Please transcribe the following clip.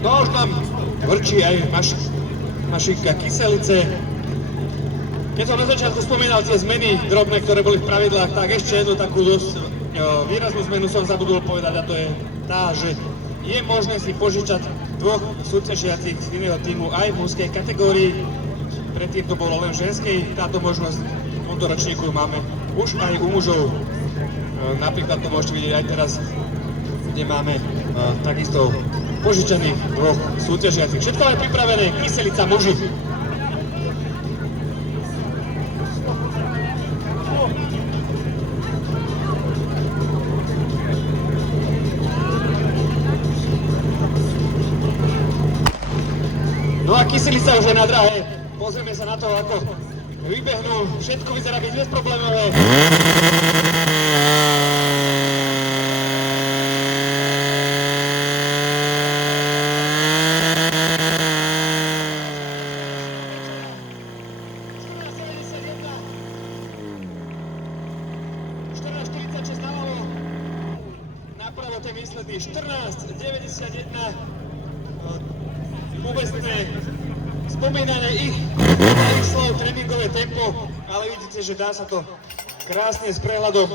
No už tam vrčí aj mašinka kyselice. Keď som na začiatku spomínal tie zmeny drobné, ktoré boli v pravidlách, tak ešte jednu takú dosť výraznú zmenu som zabudol povedať, a to je tá, že je možné si požičať dvoch súťažiacich z iného týmu aj v mužskej kategórii. Predtým to bolo len v ženskej, táto možnosť v tomto ročníku máme už aj u mužov. Napríklad to môžete vidieť aj teraz, kde máme takisto požičaných dvoch súťažiacich. Všetko je pripravené, kyselica muži. No a kyselica už je na drahe. Pozrieme sa na to, ako vybehnú. Všetko vyzerá byť bezproblémové. Napravo ten výsledný 14.91. Povestné spomínanie ich slov, tréningové tempo, ale vidíte, že dá sa to krásne s prehľadom